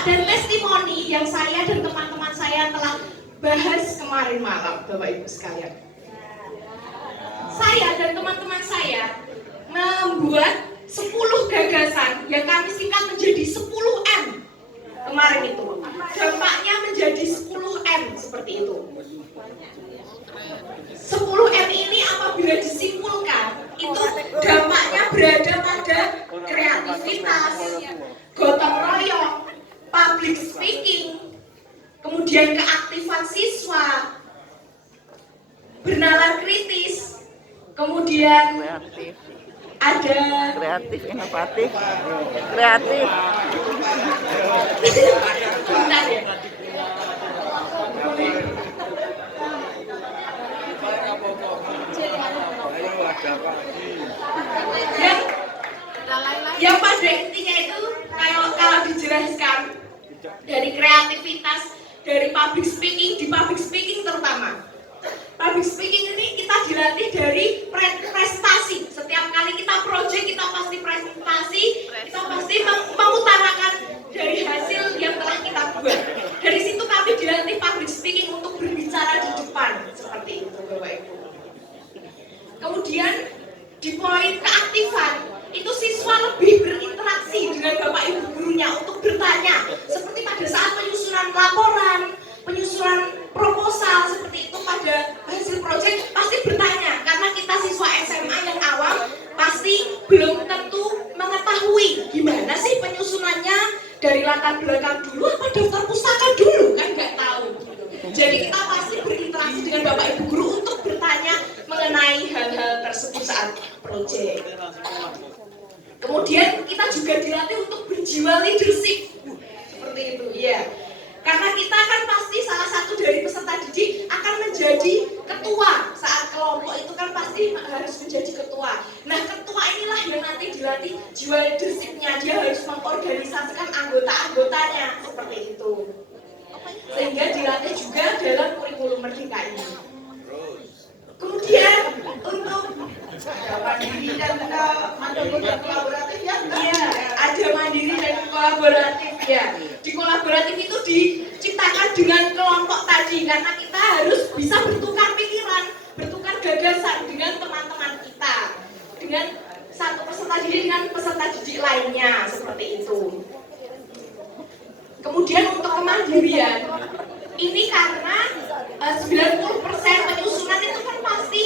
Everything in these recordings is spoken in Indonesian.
ada testimoni yang saya dan teman-teman saya telah bahas kemarin malam, Bapak Ibu sekalian. Saya dan teman-teman saya membuat 10 gagasan yang kami singkat menjadi 10M kemarin itu. Dampaknya menjadi 10M seperti itu. 10M ini apabila disimpulkan, itu dampaknya berada pada kreativitas, gotong royong, public speaking, kemudian keaktifan siswa, bernalar kritis, kemudian ada kreatif, inovatif, kreatif. Bentar ya. Yang pada intinya itu kalau dijelaskan dari kreativitas, dari public speaking, di public speaking terutama. Public speaking ini kita dilatih dari prestasi. Setiap kali kita project, kita pasti presentasi, kita pasti mengutarakan dari hasil yang telah kita buat. Dari situ kami dilatih public speaking untuk berbicara di depan, seperti itu Bapak Ibu. Kemudian di poin keaktifan, itu siswa lebih berinteraksi dengan Bapak Ibu gurunya untuk bertanya. Seperti pada saat penyusunan laporan, penyusunan proposal, seperti itu pada hasil proyek pasti bertanya. Karena kita siswa SMA yang awam pasti belum tentu mengetahui gimana sih penyusunannya, dari latar belakang dulu apa daftar pustaka dulu, kan nggak tahu. Jadi kita pasti berinteraksi dengan Bapak Ibu guru untuk bertanya mengenai hal-hal tersebut saat proyek. Kemudian kita juga dilatih untuk berjiwa leadership, seperti itu, ya. Karena kita kan pasti salah satu dari peserta didik akan menjadi ketua saat kelompok itu kan pasti harus menjadi ketua. Nah, ketua inilah yang nanti dilatih jiwa leadership-nya, dia harus mengorganisasikan anggota-anggotanya, seperti itu. Sehingga dilatih juga dalam kurikulum Merdeka ini. Kemudian untuk mandiri dan kolaboratif ya? Iya, ada mandiri dan kolaboratif ya. Di kolaboratif itu diciptakan dengan kelompok tadi karena kita harus bisa bertukar pikiran, bertukar gagasan dengan teman-teman kita, dengan satu peserta didik dengan peserta didik lainnya, seperti itu. Kemudian untuk kemandirian, ini karena 90% penyusunan itu kan pasti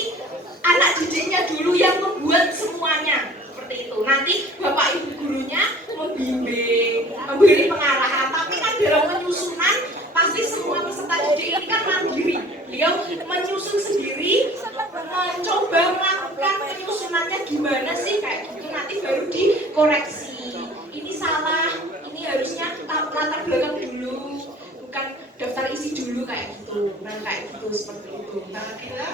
anak didiknya dulu yang membuat semuanya, seperti itu. Nanti Bapak Ibu gurunya membimbing, memberi pengarahan, tapi kan dalam penyusunan pasti semua peserta didik ini kan mandiri. Dia menyusun sendiri, mencoba melakukan penyusunannya gimana sih kayak gitu, nanti baru dikoreksi. Ini salah, ini harusnya latar belakang dulu, bukan daftar isi dulu kayak gitu. Nah kayak gitu, seperti itu. Nah kira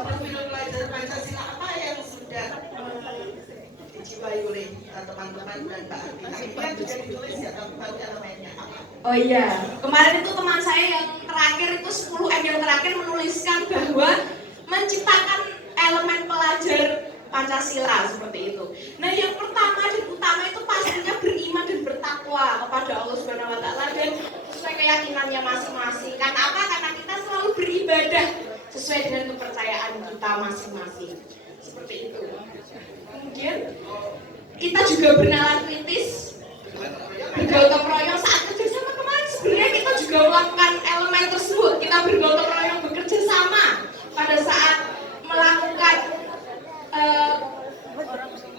profil pelajar Pancasila apa yang sudah dijiwai oleh teman-teman dan Mbak Arvina? Itu kan juga ditulis ya, tapi baru elemennya apa? Oh iya, kemarin itu teman saya yang terakhir itu 10M yang terakhir menuliskan bahwa menciptakan elemen pelajar Pancasila, seperti itu. Nah yang pertama dan utama itu pastinya beriman dan bertakwa kepada Allah Subhanahu Wa Taala dan sesuai keyakinannya masing-masing. Karena apa? Karena kita selalu beribadah sesuai dengan kepercayaan kita masing-masing. Seperti itu. Kemudian kita juga bernalar kritis, bergotong royong saat kerja sama. Kemarin sebenarnya kita juga melakukan elemen tersebut. Kita bergotong royong bekerja sama pada saat melakukan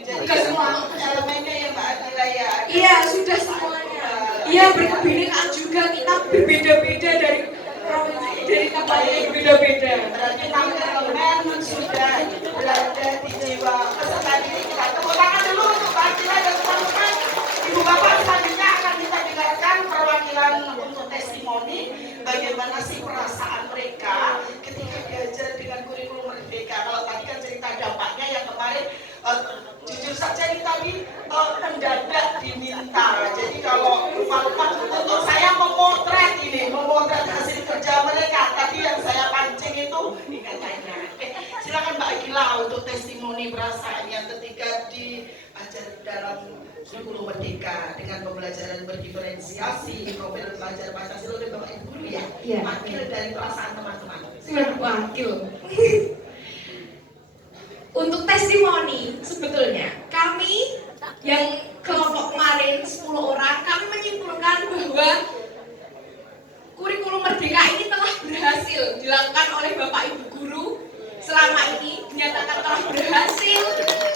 jadi semua elemennya ya Mbak Arvina ya? Iya, sudah semuanya. Iya, berkebinekaan juga, kita berbeda-beda dari provinsi, dari kabupaten yang berbeda-beda. Berarti elemen sudah berada di jiwa peserta didik kita. Tepuk tangan dulu untuk Mbak Arvina dan teman-teman. Ibu Bapak selanjutnya akan kita dengarkan perwakilan untuk testimoni bagaimana sih perasaan mereka ketika belajar dengan kurikulum Merdeka. Kalau tadi kan cerita dampaknya yang kemarin jujur saja ini tadi mendadak diminta. Jadi kalau lupa-lupa untuk saya memotret hasil kerja mereka. Tadi yang saya pancing itu katanya. Silakan Mbak Gila untuk testimoni perasaannya ketika diajar dalam kurikulum Merdeka dengan pembelajaran berdiferensiasi Pelajar Pancasila oleh Bapak Ibu Guru ya. Iya. Wakil dari perasaan teman-teman. Siapa wakil? Untuk testimoni sebetulnya kami yang kelompok kemarin 10 orang kami menyimpulkan bahwa kurikulum Merdeka ini telah berhasil dilakukan oleh Bapak Ibu Guru selama ini, dinyatakan telah berhasil,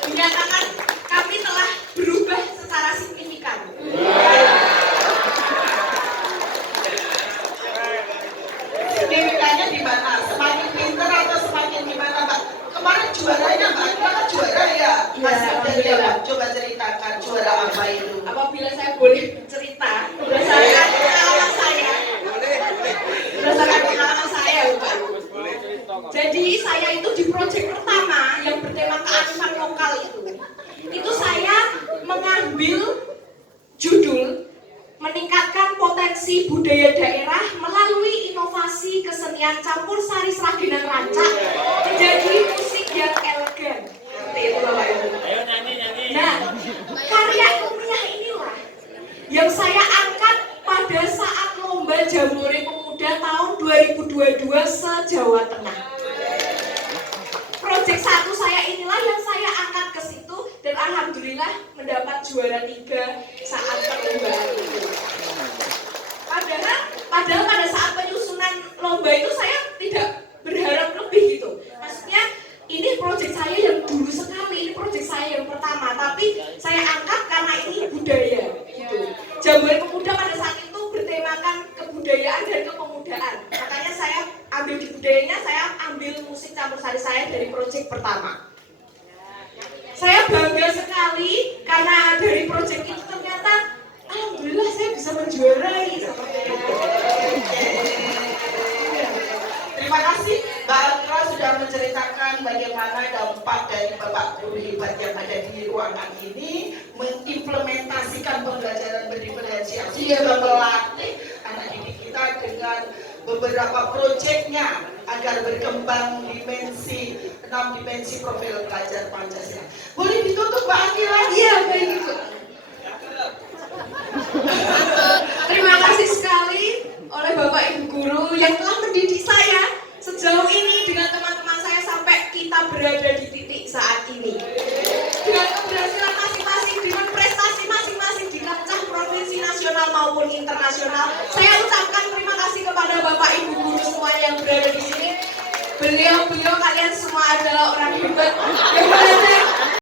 dinyatakan kami telah berubah secara signifikan. Signifikannya di mana? Semakin pintar atau semakin gimana, Mbak? Kemarin juaranya Mbak, kita kan juara ya. Hasil dari apa? Coba ceritakan juara apa itu? Apabila saya boleh bercerita berdasarkan pengalaman saya, berdasarkan pengalaman saya, Bapak. Jadi saya itu di proyek pertama yang bertema kearifan lokal itu saya mengambil judul meningkatkan potensi budaya daerah melalui inovasi kesenian campur sari seraginan rancak menjadi musik yang elegan. Seperti itu Bapak Ibu. Nah, karya ilmiah inilah yang saya angkat pada saat lomba Jambore Pemuda tahun 2022 se-Jawa Tengah. Proyek 1 saya inilah yang saya angkat ke situ dan alhamdulillah mendapat juara 3 saat perlombaan itu. Padahal pada saat penyusunan lomba itu saya tidak berharap lebih gitu. Maksudnya ini proyek saya yang dulu sekali, ini proyek saya yang pertama, tapi saya angkat karena ini budaya gitu. Jambore Pemuda pada saat itu bertemakan kebudayaan dan kepemudaan. Makanya saya ambil di budayanya, saya ambil musik campur sari saya dari proyek pertama. Saya bangga sekali karena dari proyek itu ternyata alhamdulillah saya bisa menjuarai seperti itu. Terima kasih Mbak Alkra sudah menceritakan bagaimana dampak dari Bapak Guru hebat yang ada di ruangan ini mengimplementasikan pembelajaran berdiferensiasi, juga melatih anak didik kita dengan beberapa proyeknya agar berkembang dimensi 6 dimensi profil pelajar Pancasila. Boleh ditutup Mbak Akila? Iya, baik Ibu.